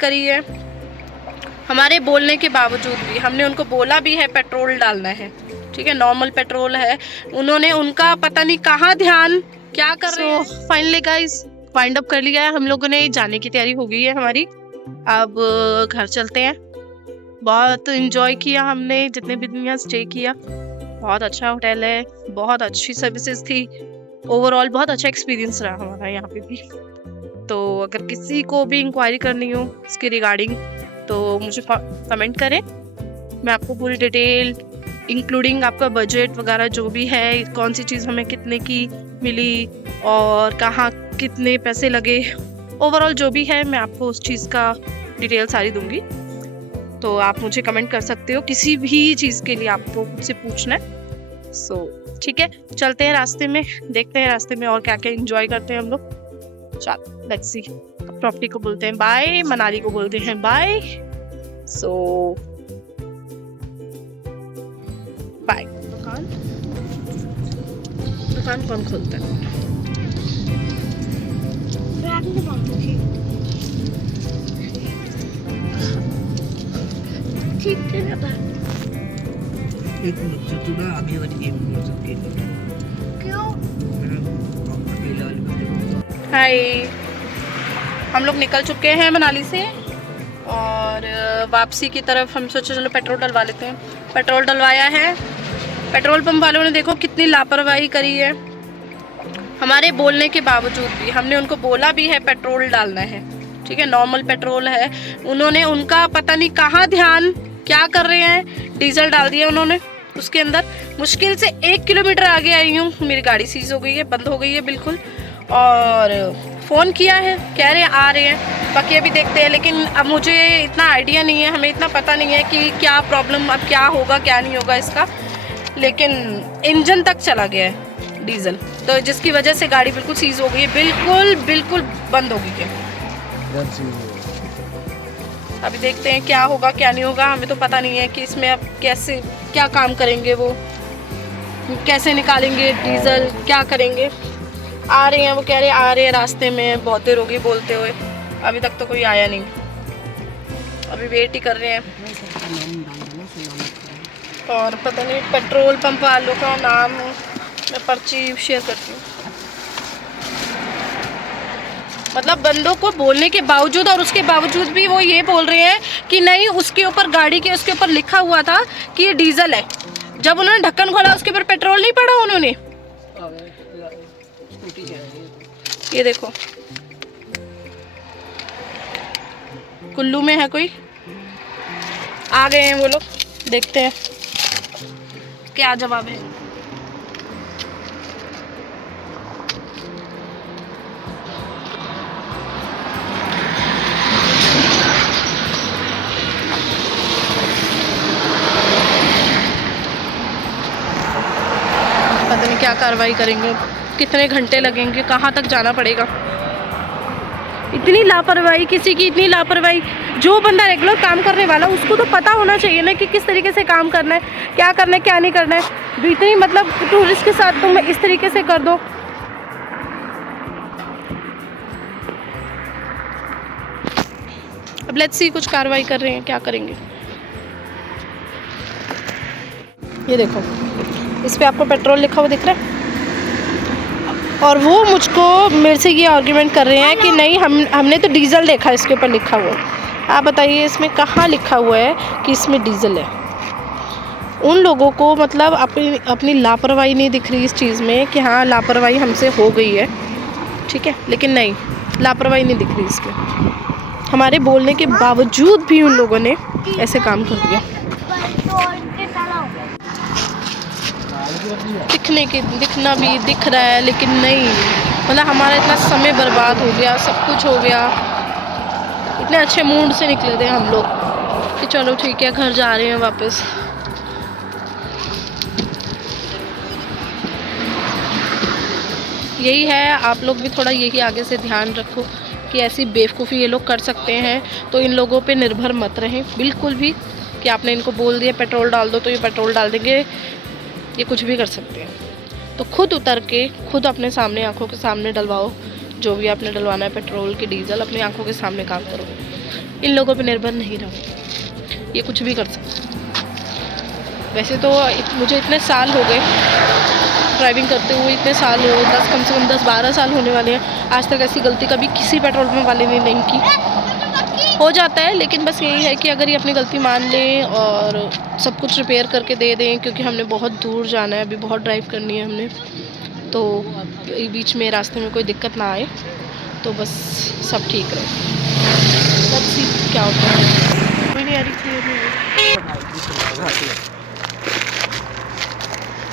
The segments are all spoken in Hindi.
करी है। हमारे बोलने के बावजूद भी हमने उनको बोला भी है पेट्रोल डालना है, ठीक है, नॉर्मल पेट्रोल है, उन्होंने उनका पता नहीं कहाँ ध्यान क्या कर रहे हैं। फाइनली गाइस वाइंड अप कर लिया है हम लोगों ने, जाने की तैयारी हो गई है हमारी, अब घर चलते हैं। बहुत इंजॉय किया हमने जितने भी दिन यहाँ स्टे किया, बहुत अच्छा होटल है, बहुत अच्छी सर्विसेज थी, ओवरऑल बहुत अच्छा एक्सपीरियंस रहा हमारा यहाँ पे भी। तो अगर किसी को भी इंक्वायरी करनी हो इसके रिगार्डिंग तो मुझे कमेंट करें, मैं आपको पूरी डिटेल इंक्लूडिंग आपका बजट वगैरह जो भी है, कौन सी चीज़ हमें कितने की मिली और कहाँ कितने पैसे लगे, ओवरऑल जो भी है मैं आपको उस चीज़ का डिटेल सारी दूंगी। तो आप मुझे कमेंट कर सकते हो किसी भी चीज़ के लिए आपको मुझसे पूछना है। सो ठीक है, चलते हैं रास्ते में, देखते हैं रास्ते में और क्या क्या एंजॉय करते हैं हम लोग। चलो लेट्स सी। प्रॉपर्टी को बोलते हैं बाय, मनाली को बोलते हैं बाय। सो बाय। दुकान कौन खोलता है? ठीक है ना, एक मिनट तू ना अभी एक बोल सकती है। क्यों? अकेला वाली हाय, हम लोग निकल चुके हैं मनाली से और वापसी की तरफ हम सोचे चलो पेट्रोल डलवा लेते हैं। पेट्रोल डलवाया है, पेट्रोल पंप वालों ने देखो कितनी लापरवाही करी है। हमारे बोलने के बावजूद भी हमने उनको बोला भी है पेट्रोल डालना है, ठीक है, नॉर्मल पेट्रोल है, उन्होंने उनका पता नहीं कहाँ ध्यान क्या कर रहे हैं, डीजल डाल दिया उन्होंने उसके अंदर। मुश्किल से 1 किलोमीटर आगे आई हूँ, मेरी गाड़ी सीज हो गई है, बंद हो गई है बिल्कुल, और फ़ोन किया है, कह रहे हैं आ रहे हैं, बाकी अभी देखते हैं। लेकिन अब मुझे इतना आइडिया नहीं है, हमें इतना पता नहीं है कि क्या प्रॉब्लम अब क्या होगा क्या नहीं होगा इसका, लेकिन इंजन तक चला गया है डीजल, तो जिसकी वजह से गाड़ी बिल्कुल सीज हो गई है, बिल्कुल बंद हो गई है। अभी देखते हैं क्या होगा क्या नहीं होगा, हमें तो पता नहीं है कि इसमें अब कैसे क्या काम करेंगे, वो कैसे निकालेंगे डीजल, क्या करेंगे। आ रहे हैं, वो कह रहे हैं आ रहे हैं, रास्ते में बहुत देर हो गई बोलते हुए, अभी तक तो कोई आया नहीं, अभी वेट ही कर रहे हैं। और पता नहीं पेट्रोल पंप वालों का नाम मैं पर्ची शेयर करती हूँ। मतलब बंदों को बोलने के बावजूद और उसके बावजूद भी वो ये बोल रहे हैं कि नहीं, उसके ऊपर गाड़ी के उसके ऊपर लिखा हुआ था कि ये डीजल है। जब उन्होंने ढक्कन खोला उसके ऊपर पेट्रोल नहीं पड़ा उन्होंने। ये देखो कुल्लू में है कोई, आ गए हैं वो लोग, देखते हैं क्या जवाब है। पता नहीं क्या कार्रवाई करेंगे, कितने घंटे लगेंगे, कहाँ तक जाना पड़ेगा। इतनी लापरवाही किसी की, इतनी लापरवाही। जो बंदा रेगुलर काम करने वाला उसको तो पता होना चाहिए ना कि किस तरीके से काम करना है, क्या करना है क्या नहीं करना है। इतनी मतलब टूरिस्ट के साथ तुम इस तरीके से कर दो। अब लेट्स सी कुछ कार्रवाई कर रहे हैं, क्या करेंगे। ये देखो इस पे आपको पेट्रोल लिखा हुआ दिख रहा है, और वो मुझको मेरे से ये आर्ग्यूमेंट कर रहे हैं कि नहीं हमने तो डीजल देखा इसके ऊपर लिखा हुआ है। आप बताइए इसमें कहाँ लिखा हुआ है कि इसमें डीजल है। उन लोगों को मतलब अपनी लापरवाही नहीं दिख रही इस चीज़ में कि हाँ लापरवाही हमसे हो गई है, ठीक है, लेकिन नहीं, लापरवाही नहीं दिख रही इसमें। हमारे बोलने के बावजूद भी उन लोगों ने ऐसे काम कर दिया। दिखना भी दिख रहा है लेकिन नहीं, मतलब हमारा इतना समय बर्बाद हो गया, सब कुछ हो गया। इतने अच्छे मूड से निकले थे हम लोग कि चलो ठीक है घर जा रहे हैं वापस। यही है, आप लोग भी थोड़ा यही आगे से ध्यान रखो कि ऐसी बेवकूफ़ी ये लोग कर सकते हैं, तो इन लोगों पे निर्भर मत रहें बिल्कुल भी कि आपने इनको बोल दिया पेट्रोल डाल दो तो ये पेट्रोल डाल देंगे, ये कुछ भी कर सकते हैं। तो खुद उतर के खुद अपने सामने आंखों के सामने डलवाओ, जो भी आपने डलवाना है पेट्रोल की डीजल, अपनी आंखों के सामने काम करो। इन लोगों पे निर्भर नहीं रहो, ये कुछ भी कर सकते। वैसे तो मुझे इतने साल हो गए ड्राइविंग करते हुए, इतने साल हो 10 कम से कम 10-12 साल होने वाले हैं, आज तक ऐसी गलती कभी किसी पेट्रोल पंप वाले ने नहीं की। हो जाता है, लेकिन बस यही है कि अगर ये अपनी गलती मान लें और सब कुछ रिपेयर करके दे दें, क्योंकि हमने बहुत दूर जाना है, अभी बहुत ड्राइव करनी है हमने, तो बीच में रास्ते में कोई दिक्कत ना आए, तो बस सब ठीक रहे। तब सी क्या होता है। कोई नहीं आ रही थी।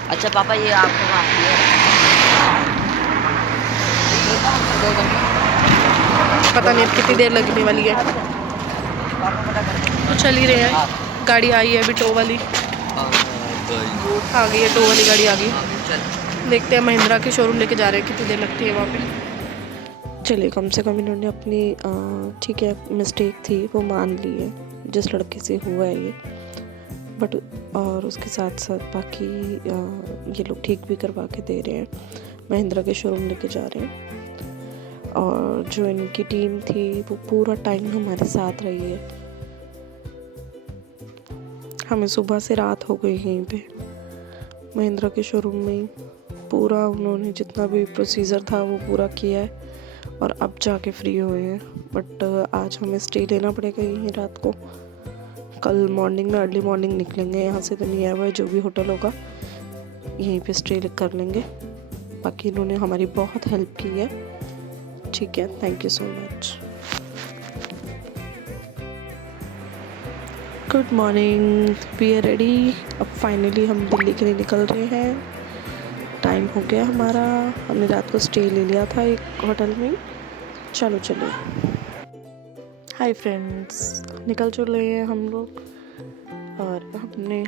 अच्छा पापा ये आपको आती है, पता नहीं अब कितनी देर लगने वाली है, तो चल ही रहे हैं। गाड़ी आई है अभी, टो वाली आ गई है, टो वाली गाड़ी आ गई। देखते हैं महिंद्रा के शोरूम लेके जा रहे हैं, कितनी देर लगती है वहाँ पे। चलिए, कम से कम इन्होंने अपनी ठीक है मिस्टेक थी वो मान ली है, जिस लड़के से हुआ है ये, बट और उसके साथ साथ बाकी ये लोग ठीक भी करवा के दे रहे हैं, महिंद्रा के शोरूम लेके जा रहे हैं। और जो इनकी टीम थी वो पूरा टाइम हमारे साथ रही है, हमें सुबह से रात हो गई यहीं पे महिंद्रा के शोरूम में ही। पूरा उन्होंने जितना भी प्रोसीजर था वो पूरा किया है और अब जाके फ्री हुए हैं। बट आज हमें स्टे लेना पड़ेगा यहीं रात को, कल मॉर्निंग में अर्ली मॉर्निंग निकलेंगे यहाँ से, तो नियर बाय जो भी होटल होगा यहीं पे स्टे कर लेंगे। बाकी इन्होंने हमारी बहुत हेल्प की है, ठीक है, thank you so much. Good morning, we are ready. अब फाइनली हम दिल्ली के लिए निकल रहे हैं, टाइम हो गया हमारा, हमने रात को स्टे ले लिया था एक होटल में। चलो चलो, हाय फ्रेंड्स, निकल चले हैं हम लोग। और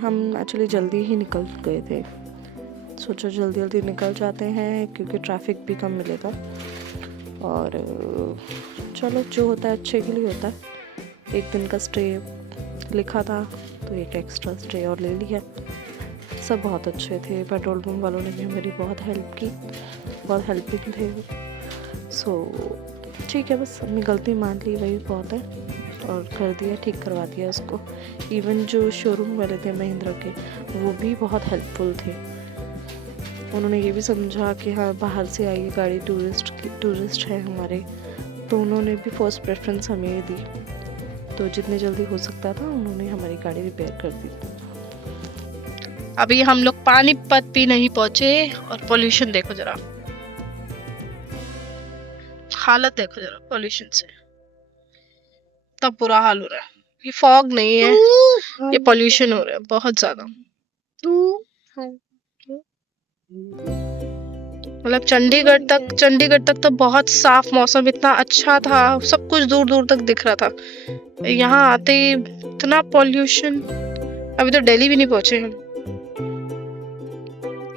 हम एक्चुअली जल्दी ही निकल गए थे, सोचो जल्दी जल्दी निकल जाते हैं क्योंकि ट्रैफिक भी कम मिलेगा। और चलो, जो होता है अच्छे के लिए होता है। एक दिन का स्टे लिखा था तो एक एक्स्ट्रा स्टे और ले लिया। सब बहुत अच्छे थे, पेट्रोल पंप वालों ने भी मेरी बहुत हेल्प की, बहुत हेल्पिंग थे। सो ठीक है, बस अपनी गलती मान ली, वही बहुत है, और कर दिया, ठीक करवा दिया उसको। इवन जो शोरूम वाले थे महिंद्रा के, वो भी बहुत हेल्पफुल थे। उन्होंने ये भी समझा कि हाँ बाहर से आई है गाड़ी, टूरिस्ट है हमारे, तो उन्होंने भी फर्स्ट प्रेफरेंस हमें ही दी। तो जितने जल्दी हो सकता था उन्होंने हमारी गाड़ी रिपेयर कर दी। अभी हम लोग पानीपत भी नहीं पहुंचे और पोल्यूशन देखो जरा, हालत देखो जरा पोल्यूशन से, तब बुरा हाल हो रहा है। ये फॉग नहीं है, ये पोल्यूशन हो रहा है बहुत ज्यादा। मतलब चंडीगढ़ तक तो बहुत साफ मौसम, इतना अच्छा था, सब कुछ दूर दूर तक दिख रहा था। यहाँ आते ही इतना पोल्यूशन। अभी तो दिल्ली भी नहीं पहुंचे हम,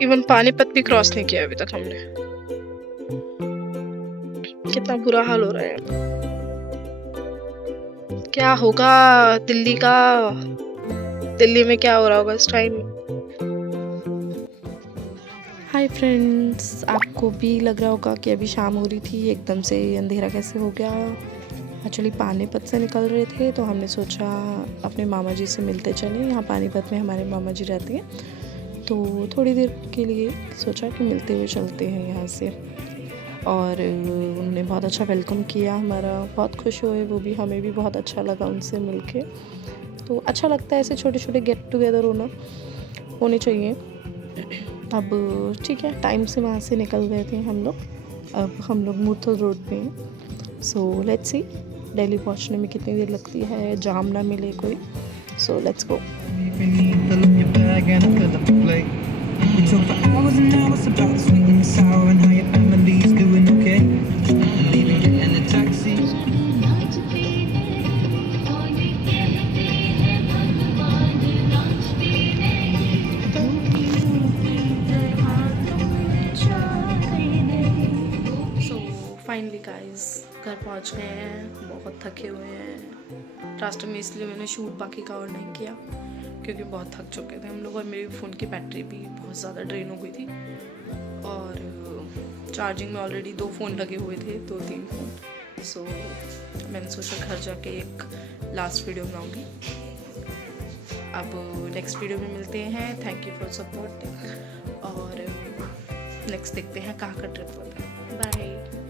इवन पानीपत भी क्रॉस नहीं किया अभी तक हमने। कितना बुरा हाल हो रहा है, क्या होगा दिल्ली का, दिल्ली में क्या हो रहा होगा इस टाइम। हाय फ्रेंड्स, आपको भी लग रहा होगा कि अभी शाम हो रही थी, एकदम से अंधेरा कैसे हो गया। एक्चुअली पानीपत से निकल रहे थे तो हमने सोचा अपने मामा जी से मिलते चलें, यहाँ पानीपत में हमारे मामा जी रहते हैं, तो थोड़ी देर के लिए सोचा कि मिलते हुए चलते हैं यहाँ से। और उन्होंने बहुत अच्छा वेलकम किया हमारा, बहुत खुश हुए वो भी, हमें भी बहुत अच्छा लगा उनसे मिलके। तो अच्छा लगता है ऐसे छोटे छोटे गेट टुगेदर होने चाहिए। अब ठीक है, टाइम से वहाँ से निकल गए थे हम लोग, अब हम लोग मुर्थल रोड पे हैं। सो लेट्स सी दिल्ली पहुँचने में कितनी देर लगती है, जाम ना मिले कोई। So let's go. Finally guys घर पहुंच गए हैं, बहुत थके हुए हैं। रास्ते में इसलिए मैंने शूट बाकी का और नहीं किया क्योंकि बहुत थक चुके थे हम लोग, और मेरे फ़ोन की बैटरी भी बहुत ज़्यादा ड्रेन हो गई थी। और चार्जिंग में ऑलरेडी 2 फ़ोन लगे हुए थे, 2-3 फ़ोन, सो मैंने सोचा घर जाके एक लास्ट वीडियो बनाऊंगी। अब नेक्स्ट वीडियो में मिलते हैं। थैंक यू फॉर सपोर्टिंग और नेक्स्ट देखते हैं कहाँ का ट्रिप होता है। बाय।